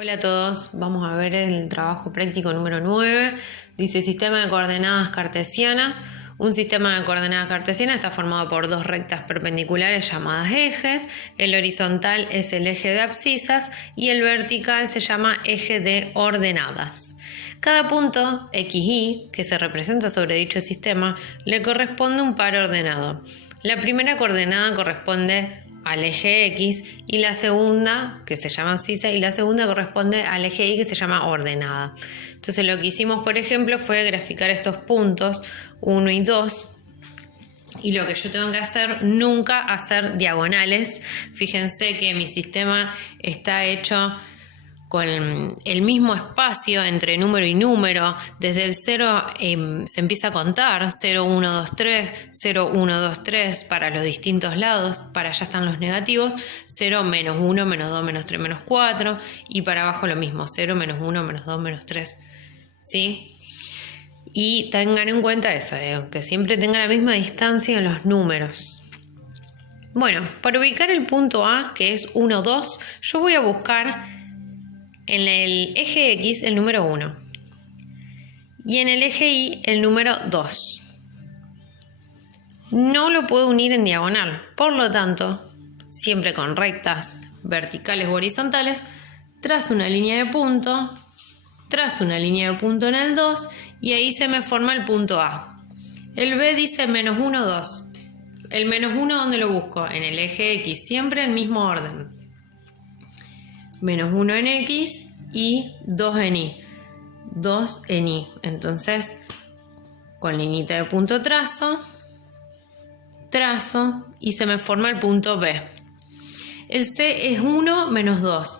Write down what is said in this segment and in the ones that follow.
Hola a todos, vamos a ver el trabajo práctico número 9. Dice sistema de coordenadas cartesianas. Un sistema de coordenadas cartesianas está formado por dos rectas perpendiculares llamadas ejes. El horizontal es el eje de abscisas y el vertical se llama eje de ordenadas. Cada punto x, y, que se representa sobre dicho sistema, le corresponde un par ordenado. La primera coordenada corresponde al eje X y la segunda, que se llama abscisa, y la segunda corresponde al eje Y, que se llama ordenada. Entonces lo que hicimos, por ejemplo, fue graficar estos puntos 1 y 2. Y lo que yo tengo que hacer, nunca hacer diagonales. Fíjense que mi sistema está hecho con el mismo espacio entre número y número. Desde el 0 se empieza a contar 0, 1, 2, 3, 0, 1, 2, 3 para los distintos lados. Para allá están los negativos, 0, menos 1, menos 2, menos 3, menos 4, y para abajo lo mismo, 0, menos 1, menos 2, menos 3, ¿sí? Y tengan en cuenta eso, que siempre tengan la misma distancia en los números. Bueno, para ubicar el punto A, que es 1, 2, yo voy a buscar en el eje X el número 1 y en el eje Y el número 2. No lo puedo unir en diagonal, por lo tanto, siempre con rectas verticales o horizontales, trazo una línea de punto, trazo una línea de punto en el 2 y ahí se me forma el punto A. El B dice menos 1, 2. El menos 1, ¿dónde lo busco? En el eje X, siempre en el mismo orden. Menos 1 en X y 2 en Y. 2 en Y. Entonces, con liñita de punto trazo y se me forma el punto B. El C es 1 menos 2.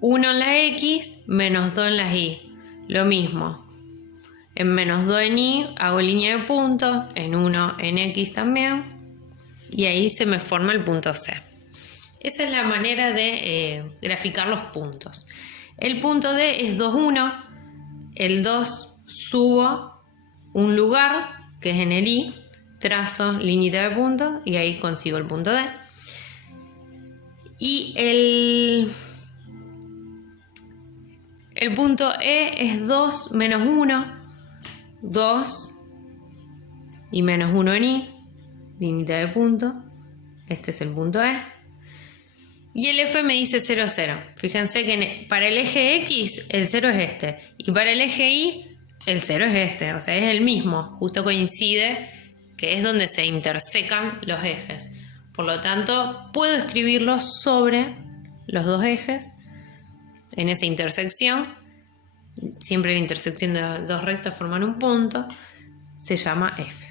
1 en la X menos 2 en la Y. Lo mismo. En menos 2 en Y hago línea de punto. En 1 en X también. Y ahí se me forma el punto C. Esa es la manera de graficar los puntos. El punto D es 2, 1. El 2 subo un lugar, que es en el Y. Trazo línea de punto y ahí consigo el punto D. Y el punto E es 2 menos 1. 2 y menos 1 en Y. Línea de punto. Este es el punto E. Y el F me dice 0, 0. Fíjense que para el eje X el 0 es este. Y para el eje Y el 0 es este. O sea, es el mismo. Justo coincide que es donde se intersecan los ejes. Por lo tanto, puedo escribirlo sobre los dos ejes. En esa intersección. Siempre la intersección de dos rectas forman un punto. Se llama F.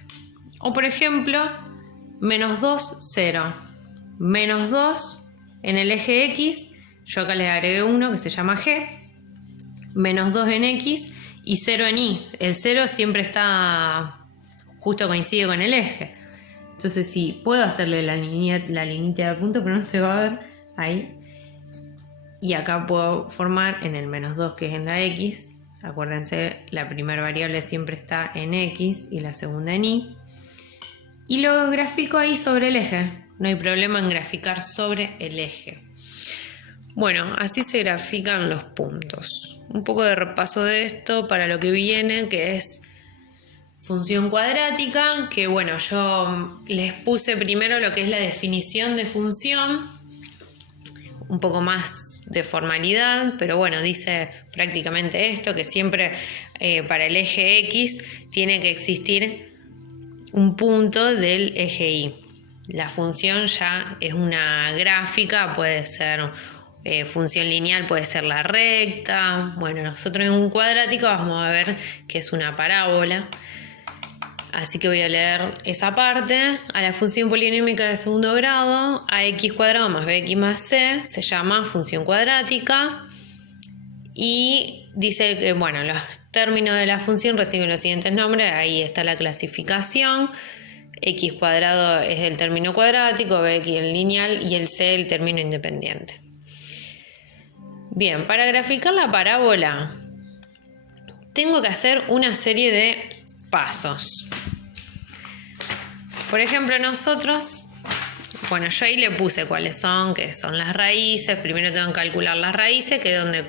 O por ejemplo, menos 2, 0. Menos 2... En el eje X, yo acá les agregué 1 que se llama G, menos 2 en X y 0 en Y. El 0 siempre está justo coincide con el eje. Entonces sí, puedo hacerle la liñita de punto, pero no se va a ver ahí. Y acá puedo formar en el menos 2 que es en la X. Acuérdense, la primera variable siempre está en X y la segunda en Y. Y lo grafico ahí sobre el eje. No hay problema en graficar sobre el eje. Bueno, así se grafican los puntos. Un poco de repaso de esto para lo que viene, que es función cuadrática, que bueno, yo les puse primero lo que es la definición de función, un poco más de formalidad, pero bueno, dice prácticamente esto, que siempre para el eje X tiene que existir un punto del eje Y. La función ya es una gráfica, puede ser función lineal, puede ser la recta. Bueno, nosotros en un cuadrático vamos a ver que es una parábola. Así que voy a leer esa parte. A la función polinómica de segundo grado, ax cuadrado más bx más c, se llama función cuadrática. Y dice que, bueno, los términos de la función reciben los siguientes nombres. Ahí está la clasificación. X cuadrado es el término cuadrático, bx el lineal y el c el término independiente. Bien, para graficar la parábola tengo que hacer una serie de pasos. Por ejemplo, nosotros, bueno, yo ahí le puse cuáles son, que son las raíces. Primero tengo que calcular las raíces, que es donde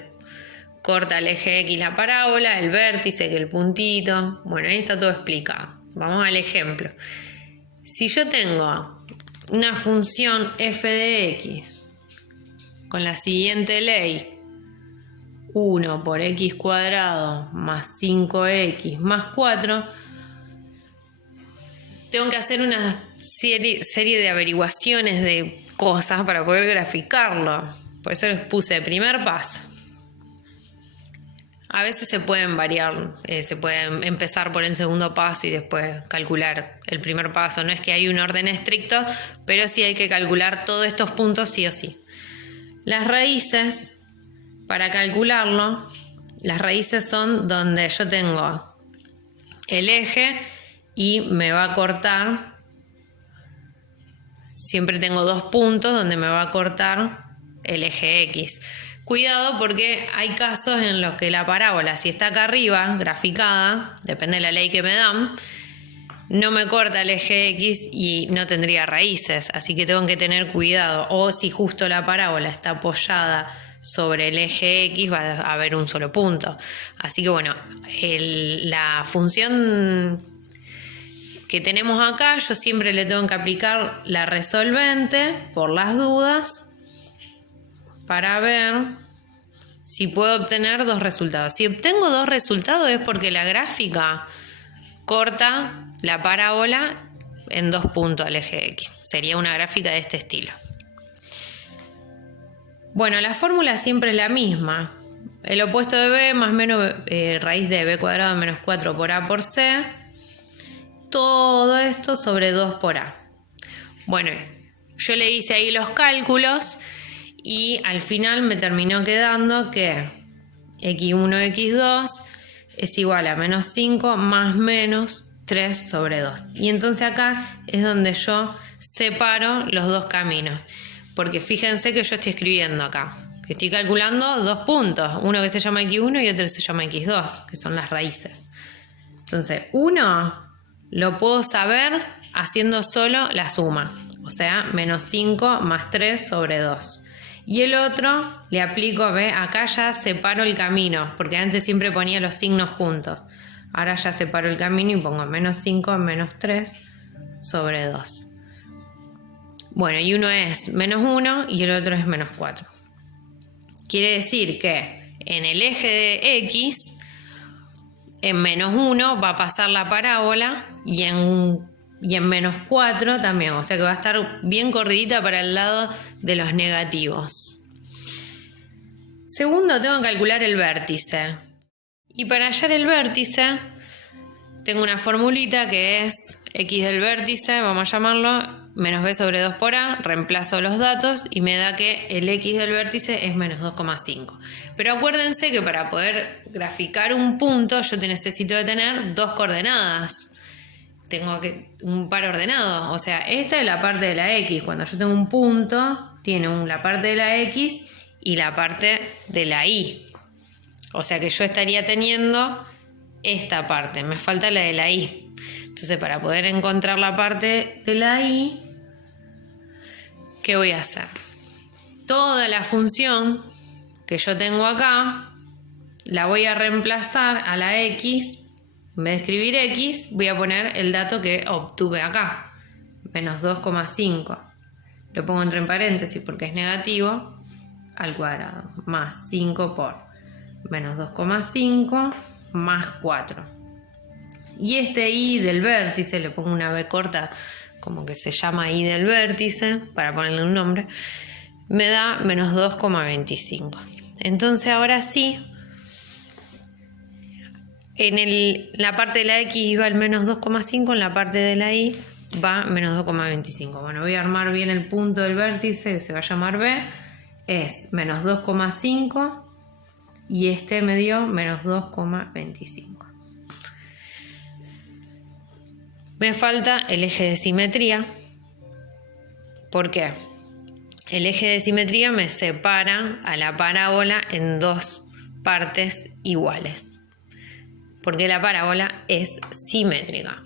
corta el eje X la parábola, el vértice, que el puntito. Bueno, ahí está todo explicado. Vamos al ejemplo. Si yo tengo una función f de x con la siguiente ley: 1 por x cuadrado más 5x más 4, tengo que hacer una serie de averiguaciones de cosas para poder graficarlo. Por eso les puse el primer paso. A veces se pueden variar, se puede empezar por el segundo paso y después calcular el primer paso. No es que hay un orden estricto, pero sí hay que calcular todos estos puntos sí o sí. Las raíces, para calcularlo, las raíces son donde yo tengo el eje y me va a cortar. Siempre tengo dos puntos donde me va a cortar el eje X. Cuidado porque hay casos en los que la parábola, si está acá arriba, graficada, depende de la ley que me dan, no me corta el eje X y no tendría raíces. Así que tengo que tener cuidado. O si justo la parábola está apoyada sobre el eje X, va a haber un solo punto. Así que bueno, la función que tenemos acá, yo siempre le tengo que aplicar la resolvente por las dudas, para ver si puedo obtener dos resultados. Si obtengo dos resultados es porque la gráfica corta la parábola en dos puntos al eje X. Sería una gráfica de este estilo. Bueno, la fórmula siempre es la misma. El opuesto de b más menos raíz de b cuadrado menos 4 por a por c. Todo esto sobre 2 por a. Bueno, yo le hice ahí los cálculos y al final me terminó quedando que x1, x2 es igual a menos 5 más menos 3 sobre 2. Y entonces acá es donde yo separo los dos caminos. Porque fíjense que yo estoy escribiendo acá, que estoy calculando dos puntos. Uno que se llama x1 y otro que se llama x2, que son las raíces. Entonces, uno lo puedo saber haciendo solo la suma. O sea, menos 5 más 3 sobre 2. Y el otro le aplico, ve, acá ya separo el camino, porque antes siempre ponía los signos juntos. Ahora ya separo el camino y pongo menos 5 menos 3 sobre 2. Bueno, y uno es menos 1 y el otro es menos 4. Quiere decir que en el eje de X, en menos 1 va a pasar la parábola y en menos 4 también, o sea que va a estar bien corridita para el lado de los negativos. Segundo, tengo que calcular el vértice. Y para hallar el vértice, tengo una formulita que es x del vértice, vamos a llamarlo, menos b sobre 2 por a, reemplazo los datos y me da que el x del vértice es menos 2,5. Pero acuérdense que para poder graficar un punto yo necesito de tener dos coordenadas. Tengo que un par ordenado, o sea, esta es la parte de la X. Cuando yo tengo un punto, tiene la parte de la X y la parte de la Y. O sea que yo estaría teniendo esta parte, me falta la de la Y. Entonces, para poder encontrar la parte de la Y, ¿qué voy a hacer? Toda la función que yo tengo acá, la voy a reemplazar a la X. En vez de escribir X, voy a poner el dato que obtuve acá, menos 2,5. Lo pongo entre paréntesis porque es negativo, al cuadrado, más 5 por menos 2,5 más 4. Y este Y del vértice, le pongo una B corta, como que se llama Y del vértice, para ponerle un nombre, me da menos 2,25. Entonces ahora sí, en la parte de la X va el menos 2,5, en la parte de la Y va menos 2,25. Bueno, voy a armar bien el punto del vértice, que se va a llamar B, es menos 2,5 y este me dio menos 2,25. Me falta el eje de simetría. ¿Por qué? El eje de simetría me separa a la parábola en dos partes iguales, porque la parábola es simétrica.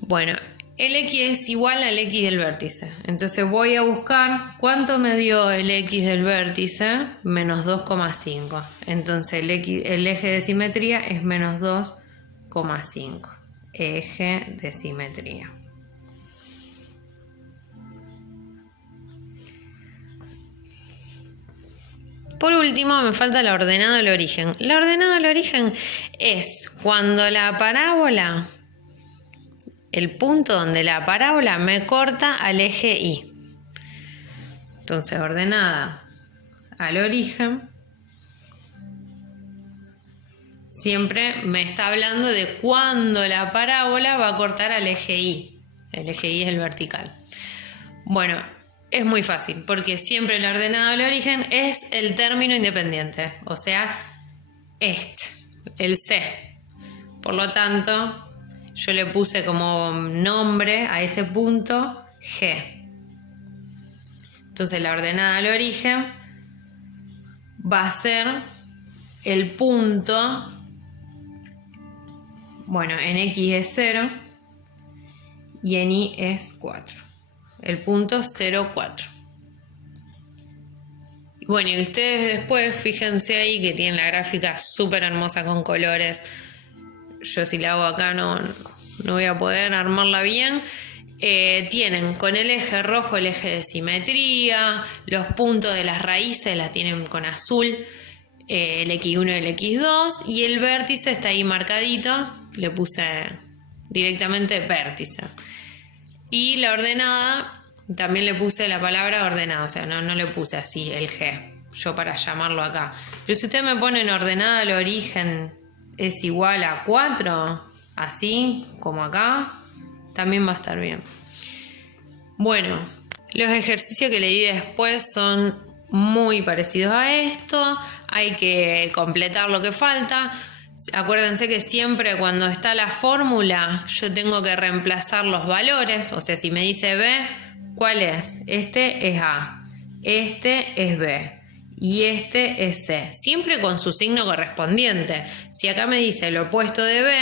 Bueno, el X es igual al X del vértice. Entonces voy a buscar cuánto me dio el X del vértice, menos 2,5. Entonces el eje de simetría es menos 2,5. Eje de simetría. Por último, me falta la ordenada del origen. La ordenada del origen es cuando la parábola, el punto donde la parábola me corta al eje Y. Entonces, ordenada al origen, siempre me está hablando de cuándo la parábola va a cortar al eje Y. El eje Y es el vertical. Bueno, es muy fácil, porque siempre la ordenada del origen es el término independiente, o sea, el C. Por lo tanto, yo le puse como nombre a ese punto G. Entonces la ordenada del origen va a ser el punto, bueno, en X es 0 y en Y es 4. El punto 0, 4. Y bueno, y ustedes después fíjense ahí que tienen la gráfica súper hermosa con colores. Yo si la hago acá no voy a poder armarla bien. Tienen con el eje rojo el eje de simetría, los puntos de las raíces las tienen con azul, el X1 y el X2, y el vértice está ahí marcadito, le puse directamente vértice. Y la ordenada, también le puse la palabra ordenada, o sea, no le puse así el G, yo para llamarlo acá. Pero si ustedes me ponen ordenada al origen es igual a 4, así como acá, también va a estar bien. Bueno, los ejercicios que le di después son muy parecidos a esto, hay que completar lo que falta. Acuérdense que siempre cuando está la fórmula yo tengo que reemplazar los valores, o sea, si me dice B, ¿cuál es? Este es A, este es B y este es C, siempre con su signo correspondiente. Si acá me dice el opuesto de B,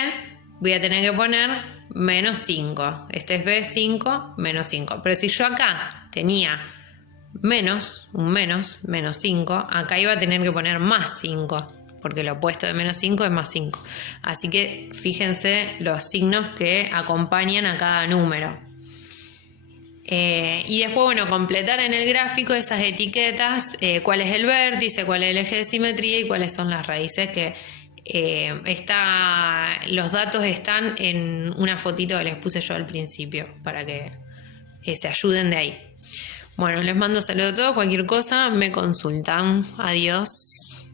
voy a tener que poner menos 5, este es B, 5, menos 5, pero si yo acá tenía menos 5, acá iba a tener que poner más 5, porque lo opuesto de menos 5 es más 5. Así que fíjense los signos que acompañan a cada número. Y después, bueno, completar en el gráfico esas etiquetas, cuál es el vértice, cuál es el eje de simetría y cuáles son las raíces que los datos están en una fotito que les puse yo al principio, para que se ayuden de ahí. Bueno, les mando saludos a todos, cualquier cosa me consultan. Adiós.